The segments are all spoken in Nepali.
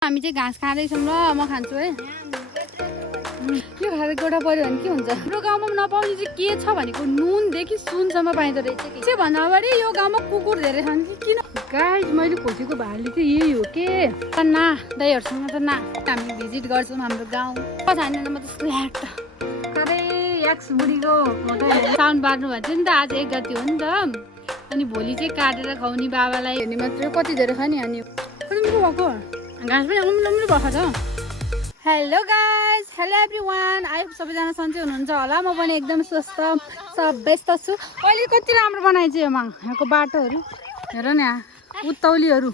हामी चाहिँ घाँस खाँदैछौँ र म खान्छु है। यो खाएर गोडा पऱ्यो भने के हुन्छ? हाम्रो गाउँमा नपाउने चाहिँ के छ भनेको नुनदेखि सुनसम्म पाइँदो रहेछ कि। के भन्दा अगाडि यो गाउँमा कुकुर धेरै छन् कि किन? गाइस मैले खोजेको भाले चाहिँ यही हो के ना दाइहरूसँग त ना। हामी भिजिट गर्छौँ हाम्रो गाउँ छैन म त फ्ल्याट अरे एक्स बुढीको साउन्ड बार्नु भएको थियो नि त। आज 1 गते हो नि त। अनि भोलि चाहिँ काटेर खुवाउने बाबालाई हेर्ने मात्रै कति धेरै छ नि। अनि भएको घाँस पनि अम्लो भएको छ। Hello guys, hello everyone. I hope सबैजना सन्चै हुनुहुन्छ होला। म पनि एकदम स्वस्थ व्यस्त छु। अहिले कति राम्रो बनाएछ यो यहाँको बाटोहरू हेर न। यहाँ उत्तौलीहरू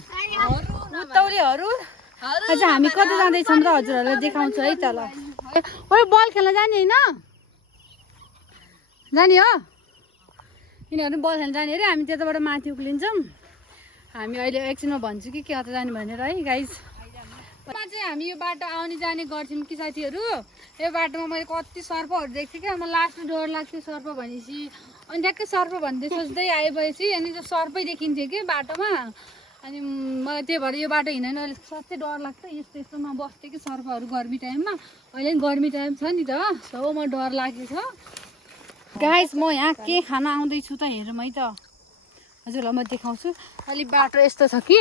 अझ हामी कता जाँदैछौँ र हजुरहरूलाई देखाउँछु है तल। ओ बल खेल्न जाने होइन? जाने हो? यिनीहरू बल खेल्न जाने अरे। हामी त्यताबाट माथि उक्लिन्छौँ। हामी अहिले एकछिनमा भन्छु कि कता जाने भनेर है गाइज। चाहिँ हामी यो बाटो आउने जाने गर्थ्यौँ कि साथीहरू। यो बाटोमा मैले कति सर्पहरू देख्थेँ क्या। म लास्टमा डर लाग्थ्यो सर्प भनेपछि। अनि ठ्याक्कै सर्प भन्दै सोच्दै आएपछि अनि त्यो सर्पै देखिन्थ्यो कि बाटोमा। अनि मलाई त्यही भएर यो बाटो हिँड्न अहिले सबै डर लाग्छ। यस्तो यस्तोमा बस्थेँ कि सर्पहरू गर्मी टाइममा। अहिले पनि गर्मी टाइम छ नि त, सो म डर लागेको छ। गाइस म यहाँ के खाना आउँदैछु त हेरौँ है त। हजुरहरूलाई म देखाउँछु। अलिक बाटो यस्तो छ कि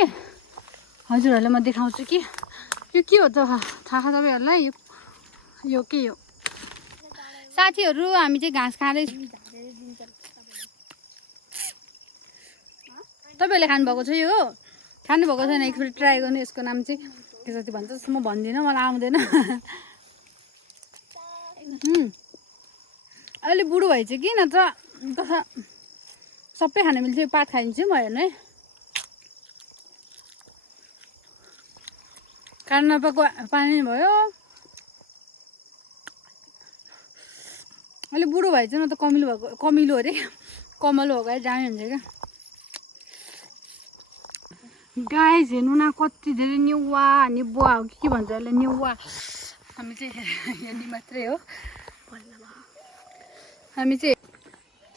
हजुरहरूलाई म देखाउँछु कि यो के हो त थाहा छ तपाईँहरूलाई? यो के हो साथीहरू? हामी चाहिँ घाँस खाँदैछौँ। तपाईँहरूले खानुभएको छ यो? खानुभएको छैन एकचोटि ट्राई गर्नु। यसको नाम चाहिँ के जति भन्छ म भन्दिनँ, मलाई आउँदैन। अहिले बुढो भएछ कि नत्र सबै खान मिल्थ्यो। पात खाइदिन्छु म हेर्नु है। खाना नपाएको पानी भयो। अहिले बुढो भएछ न त कमिलो भएको। कमिलो अरे कमलो हो गाई जाने हुन्छ क्या। गाइस हेर्नु न कति धेरै नेउवा नेबुवा हो कि के भन्छ यसलाई, नेउवा। हामी चाहिँ हेर्ने मात्रै हो। हामी चाहिँ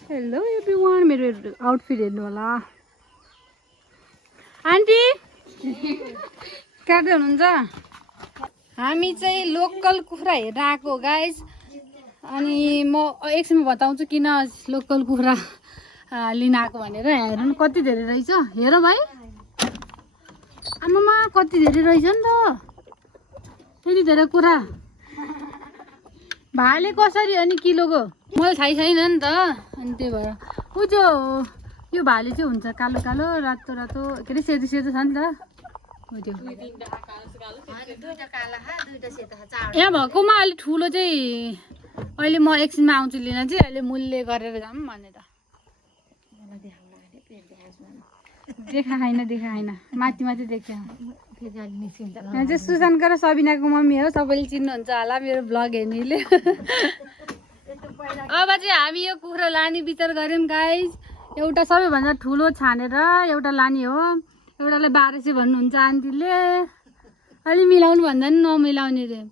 हेलो एभ्रिवान। मेरो आउटफिट हेर्नु होला। आन्टी काट्दै हुनुहुन्छ? हामी चाहिँ लोकल कुखुरा हेरेर आएको गाइस। अनि म एकछिनमा बताउँछु किन लोकल कुखुरा लिन आएको भनेर। हेर्नु कति धेरै रहेछ। हेर भाइ, आमामा कति धेरै रहेछ नि त। यति धेरै कुरा भाले कसरी अनि किलोको मलाई थाहै छैन नि त। अनि त्यही भएर ऊ त्यो यो भाले चाहिँ हुन्छ कालो कालो रातो रातो के अरे सेतो सेतो छ नि त। यहाँ भएकोमा अलिक ठुलो चाहिँ अहिले म एकछिनमा आउँछु लिन चाहिँ। अहिले मूल्य गरेर जाऊँ भनेर। देखा छैन माथि माथि देख्यो। यहाँ चाहिँ सुशान्तको र सबिनाको मम्मी हो। सबैले चिन्नुहुन्छ होला मेरो भ्लग हेर्नेले। अब चाहिँ हामी यो कुखुरा लाने विचार गऱ्यौँ गाइस। एउटा सबैभन्दा ठुलो छानेर एउटा लाने हो। एउटालाई 1200 भन्नुहुन्छ आन्टीले। अलि मिलाउनु भन्दा नि नमिलाउने रे।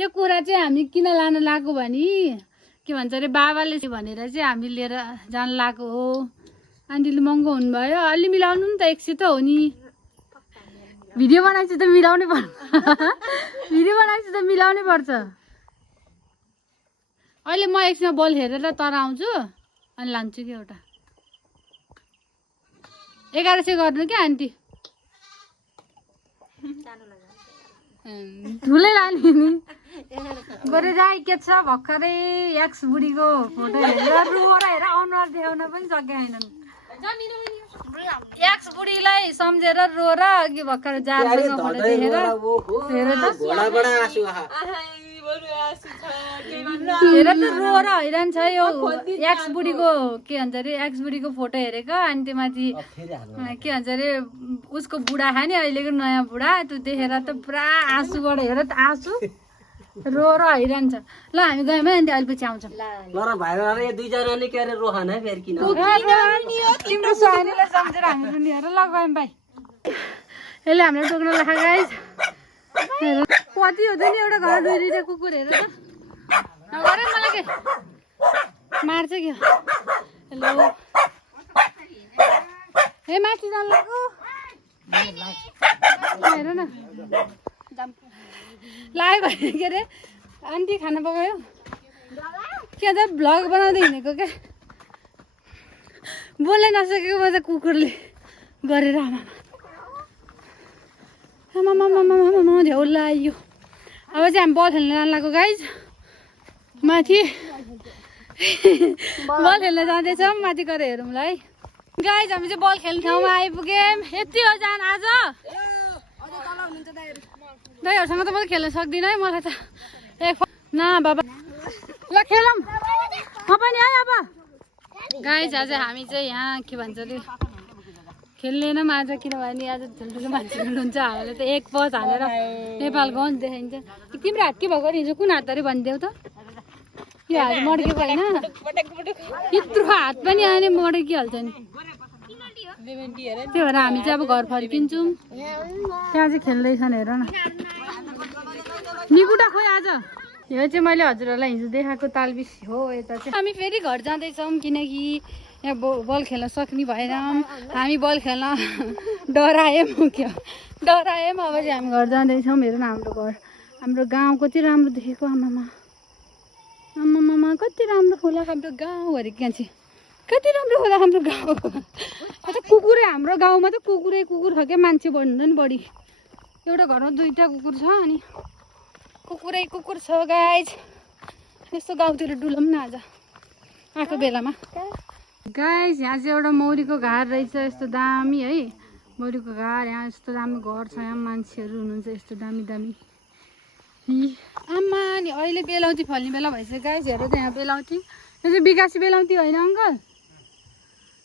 यो कुरा चाहिँ हामी किन लान लागेको भने के भन्छ अरे बाबाले भनेर चाहिँ हामी लिएर जान लागेको हो। आन्टीले महँगो हुनुभयो। अलि मिलाउनु नि त 100 त हो नि। भिडियो बनाएपछि त मिलाउनै पर्छ। भिडियो बनाएपछि त मिलाउनै पर्छ। अहिले म एकछिनमा बल हेरेर तर आउँछु अनि लान्छु कि एउटा 1100 गर्नु क्या आन्टी। ठुलै लाने नि बरु राई के छ भर्खरै एक्स बुढीको फोटो हेरेर रोएर हेर अनुहार देखाउन पनि सकेको छैनन्। एक्स बुढीलाई सम्झेर रोएर अघि भर्खर जारसँग फोटो देखेर हेर त रोएर हैरान छ। यो एक्स बुढीको के भन्छ अरे एक्स बुढीको फोटो हेरेको अनि त्यो माथि के भन्छ अरे उसको बुढा खाने अहिलेको नयाँ बुढा त्यो देखेर त पुरा आँसुबाट हेर त आँसु रोएर हैरान छ। ल हामी गयौँ है अन्त अहिले पछि आउँछौँ। तिम्रो सुहानीलाई सम्झेर हामी रुनी हेर। ल गयौँ भाइ। यसले हामीलाई टोक्न राख गाइस। कति हो त नि एउटा घर दुईटा कुकुर हेर त। नगर मलाई के मार्छ क्या। हेलो हे माथि जानु लाग्यो हेर न। लाग्यो भने के अरे आन्टी खाना पकायो के त भ्लग बनाउँदै हिँडेको क्या बोल्नै नसकेको म त कुकुरले गरेर आमा झ्याउ लाग्यो अब चाहिँ हामी बल खेल्न जानु लाग्यो गाइज माथि बल खेल्न जाँदैछौँ माथि गएर हेरौँ ल है गाइज हामी चाहिँ बल खेल्ने ठाउँमा आइपुग्यौँ यति हो जान आज दाइहरूसँग त म त खेल्न सक्दिनँ है मलाई त न बाबा ल खेलौँ म पनि है अब गाइज आज हामी चाहिँ यहाँ के भन्छ अरे खेल्दैनौँ आज किनभने आज ठुल्ठुलो मान्छे हुनुहुन्छ हामीले त एक पज हालेर नेपाल गन्ज देखाइन्छ तिम्रो हात के भएको हिजो कुन हात अरे भनिदेऊ त यो हात मड्केको होइन यत्रो हात पनि आयो नि मड्किहाल्छ नि त्यही भएर हामी चाहिँ अब घर फर्किन्छौँ त्यहाँ चाहिँ खेल्दैछन् हेर न निकुटा खोइ आज यो चाहिँ मैले हजुरहरूलाई हिजो देखाएको तालबिस हो यता चाहिँ हामी फेरि घर जाँदैछौँ किनकि यहाँ बल खेल्न सक्ने भएन हामी बल खेल्न डरायौँ क्या डरायौँ अब चाहिँ हामी घर जाँदैछौँ हेर न हाम्रो गाउँ कति राम्रो देखेको आमामा आमामा कति राम्रो होला हाम्रो गाउँहरू क्या चाहिँ कति राम्रो होला हाम्रो गाउँ अन्त कुकुरै हाम्रो गाउँमा त कुकुर छ क्या मान्छे भन्दा नि बढी एउटा घरमा 2टा कुकुर छ अनि कुकुरै कुकुर छ गाइज यस्तो गाउँतिर डुलौँ न आज आएको बेलामा गाइज यहाँ चाहिँ एउटा मौरीको घार रहेछ यस्तो दामी है मौरीको घार यहाँ यस्तो दामी घर छ यहाँ मान्छेहरू हुनुहुन्छ यस्तो दामी दामी आमा नि अहिले बेलाउती फल्ने बेला भइसक्यो गाइज हेर त यहाँ बेलाउती यो चाहिँ बिकासी बेलाउती होइन अङ्कल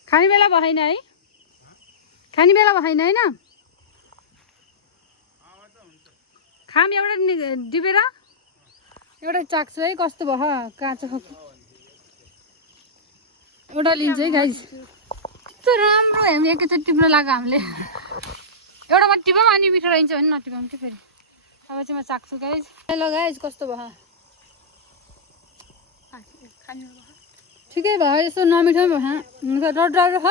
खाने बेला भएन है खाने बेला भएन होइन खाम एउटा डिपेर एउटा चाख्छु है कस्तो भयो काँचो एउटा लिन्छ है गाइज कस्तो राम्रो हामी एकैचोटि टिप्न लाग्यो हामीले एउटा मात्रै टिपौँ अनि मिठो रहन्छ भने नटिपाउँ कि फेरि अब चाहिँ म चाख्छु गाइज ल गाइज कस्तो भयो ठिकै भयो यस्तो नमिठो भयो डर छ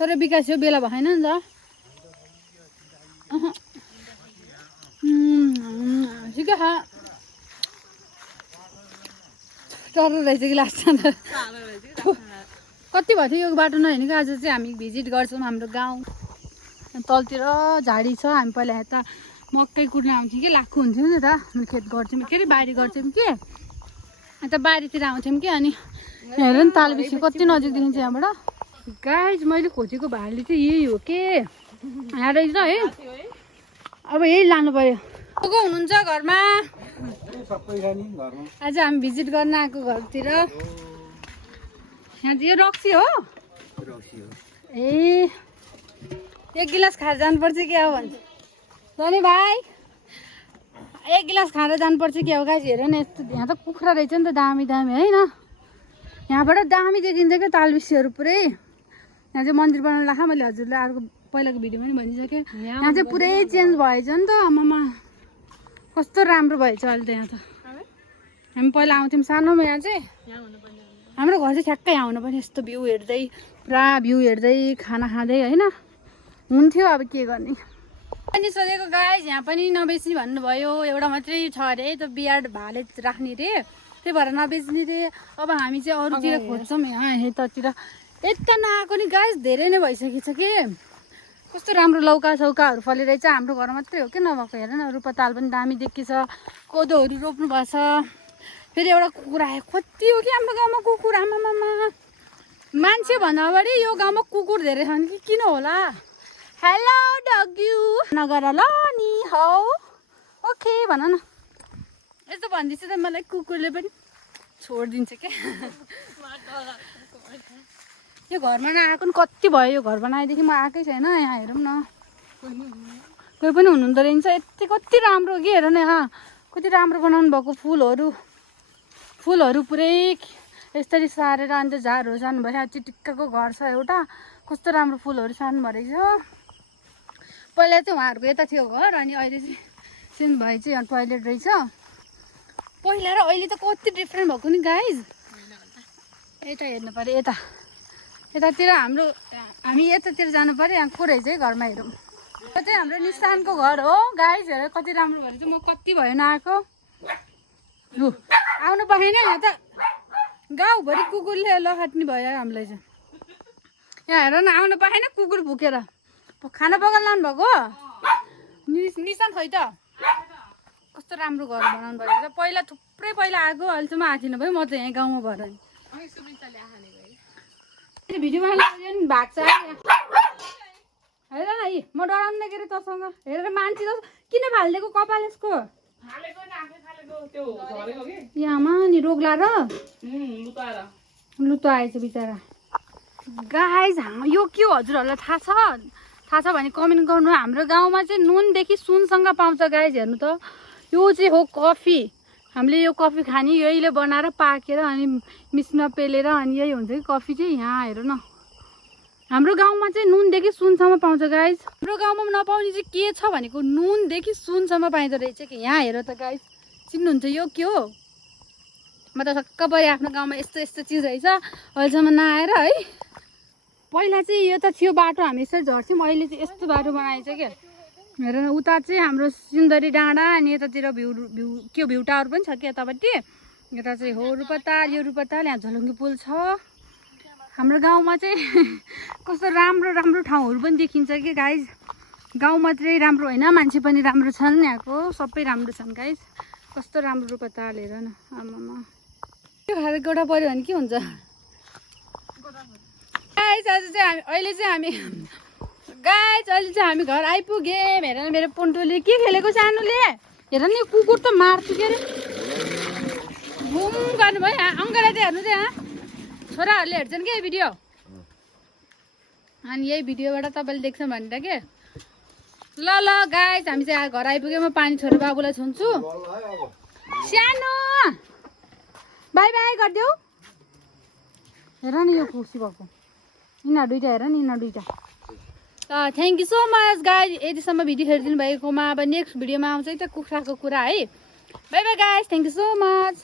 तर विकास यो बेला भएन नि त ठिकै छ डर रहेछ कि लास्टमा त कति भयो थियो यो बाटो नहिँडेको आज चाहिँ हामी भिजिट गर्छौँ हाम्रो गाउँ तलतिर झाडी छ हामी पहिला यता मकै कुट्न आउँथ्यौँ कि लाक्खु हुन्थ्यौँ नि त खेत गर्थ्यौँ के अरे बारी गर्थ्यौँ कि अन्त बारीतिर आउँथ्यौँ कि अनि हेर नि तालबिसी कति नजिक देखिन्छ यहाँबाट गाइज मैले खोजेको भाले चाहिँ यही हो के यहाँ रहेछ है अब यही लानु पर्यो को हुनुहुन्छ घरमा आज हामी भिजिट गर्न आएको घरतिर यहाँ यो रक्सी हो ए एक गिलास खाएर जानुपर्छ क्या हो भन्छ सनी भाइ एक गिलास खाएर जानुपर्छ क्या हो गाइस हेर न यस्तो यहाँ त कुखुरा रहेछ नि त दामी दामी होइन यहाँबाट दामी देखिन्छ क्या तालबिसीहरू पुरै यहाँ चाहिँ मन्दिर बनाउनु राख मैले हजुरलाई अर्को पहिलाको भिडियोमा पनि भनिसकेँ यहाँ चाहिँ पुरै चेन्ज भएछ नि त आमामा कस्तो राम्रो भएछ अहिले त यहाँ त हामी पहिला आउँथ्यौँ सानोमा यहाँ चाहिँ हाम्रो घर चाहिँ ठ्याक्कै यहाँ हुनुपर्ने यस्तो भ्यू हेर्दै पुरा भ्यू हेर्दै खाना खाँदै होइन हुन्थ्यो अब के गर्ने अनि सोधेको गाइस यहाँ पनि नबेच्ने भन्नुभयो एउटा मात्रै छ अरे त बियाड भाले राख्ने रे त्यही भएर नबेच्ने रे अब हामी चाहिँ अरूतिर खोज्छौँ यहाँ यतातिर यता नआएको नि गाइस धेरै नै भइसकेको छ कि कस्तो राम्रो लौका सौकाहरू फलिरहेछ हाम्रो घर मात्रै हो कि नभएको हेर न रुपाताल पनि दामी देखिन्छ कोदोहरू रोप्नु भएको छ फेरि एउटा कुकुर आयो कति हो कि हाम्रो गाउँमा कुकुर आमामा मान्छे भन्दा अगाडि यो गाउँमा कुकुर धेरै छन् कि किन होला हेलो डग्यु नगर ल नि हौ ओके भन न यस्तो भन्दैछ त मलाई कुकुरले पनि छोडिदिन्छ क्या यो घरमा नआएको नि कति भयो यो घर बनाएदेखि म आएकै छैन यहाँ हेरौँ न कोही पनि हुनुहुँदो रहेछ यति कति राम्रो कि हेर न यहाँ कति राम्रो बनाउनु भएको फुलहरू पुरै यसरी सारेर अन्त झारहरू सार्नु भयो चिटिक्काको घर छ एउटा कस्तो राम्रो फुलहरू सार्नु भएछ पहिला चाहिँ उहाँहरूको यता थियो घर अनि अहिले चाहिँ चेन्ज भए चाहिँ यहाँ टोइलेट रहेछ पहिला र अहिले त कति डिफ्रेन्ट भएको नि गाइज यता हेर्नु पऱ्यो यतातिर हामी यतातिर जानु पऱ्यो यहाँ को रहेछ है घरमा हेरौँ चाहिँ हाम्रो निशानको घर हो गाइस। हेर कति राम्रो भयो चाहिँ म कति भयो नआएको। लु आउनु पाएन यहाँ त गाउँभरि कुकुरले लखाट्ने भयो हामीलाई चाहिँ। यहाँ हेर न आउनु पाएन कुकुर भुकेर। खाना पकाएर लानु भएको निशान खोइ त कस्तो राम्रो घर बनाउनु भएको छ। पहिला थुप्रै पहिला आएको अहिलेसम्म आएको थिएन भाइ। म त यहीँ गाउँमा भएर नि भिडियोमा नि भाग्छ। हेर न यी म डराउनु के अरे तसँग। हेरेर मान्छे त किन फालिदिएको कपाल यसको यहाँमा नि रोग लाएर लुतो आएछ बिचरा। गाइस यो के हो हजुरहरूलाई थाहा छ भने कमेन्ट गर्नु। हाम्रो गाउँमा चाहिँ नुनदेखि सुनसँग पाउँछ गाइस। हेर्नु त यो चाहिँ हो कफी। हामीले यो कफी खाने यहीले बनाएर पाकेर अनि मिसमा पेलेर अनि यही हुन्छ कि कफी चाहिँ। यहाँ हेर न हाम्रो गाउँमा चाहिँ नुनदेखि सुनसम्म पाउँछ गाइस। हाम्रो गाउँमा नपाउने चाहिँ के छ भनेको नुनदेखि सुनसम्म पाइँदो रहेछ कि। यहाँ हेर त गाइस चिन्नुहुन्छ यो के हो। म त छक्क परेँ आफ्नो गाउँमा यस्तो यस्तो चिज रहेछ अहिलेसम्म नआएर है। पहिला चाहिँ यो त थियो बाटो हामी यसरी झर्थ्यौँ। अहिले चाहिँ यस्तो बाटो बनाएछ क्या। हेर न उता चाहिँ हाम्रो सुन्दरी डाँडा अनि यतातिर भ्यू टावर पनि छ क्या यतापट्टि। यता चाहिँ हो रुपताल यो रुपताल। यहाँ झलुङ्गे पुल छ। हाम्रो गाउँमा चाहिँ कस्तो राम्रो राम्रो ठाउँहरू पनि देखिन्छ कि गाइज। गाउँ मात्रै राम्रो होइन मान्छे पनि राम्रो छन्। यहाँको सबै राम्रो छन् गाइज। कस्तो राम्रो रुपताल हेर न आमामा। त्यो खाएर गोडा पऱ्यो भने के हुन्छ गाइज। अहिले चाहिँ हामी घर आइपुग्यौँ। हेर न मेरो पन्टोले के खेलेको सानोले। हेर नि कुकुर त मार्छु के अरे घुम गर्नुभयो। अङ्गडा चाहिँ हेर्नु चाहिँ छोराहरूले हेर्छन् क्या भिडियो अनि यही भिडियोबाट तपाईँले देख्छ भनेर के। ल गाइस हामी चाहिँ घर आइपुग्यौँ। म पानी छोडेर बाबुलाई छुन्छु। सानो बाई बाई गरिदेऊ। हेर नि यो खुसी भएको यिनीहरू दुइटा। हेर नि यिनीहरू दुइटा। Thank you so much guys यतिसम्म भिडियो हेरिदिनु भएकोमा। अब नेक्स्ट भिडियोमा आउँछ है त कुखुराको कुरा है। By by guys thank you so much.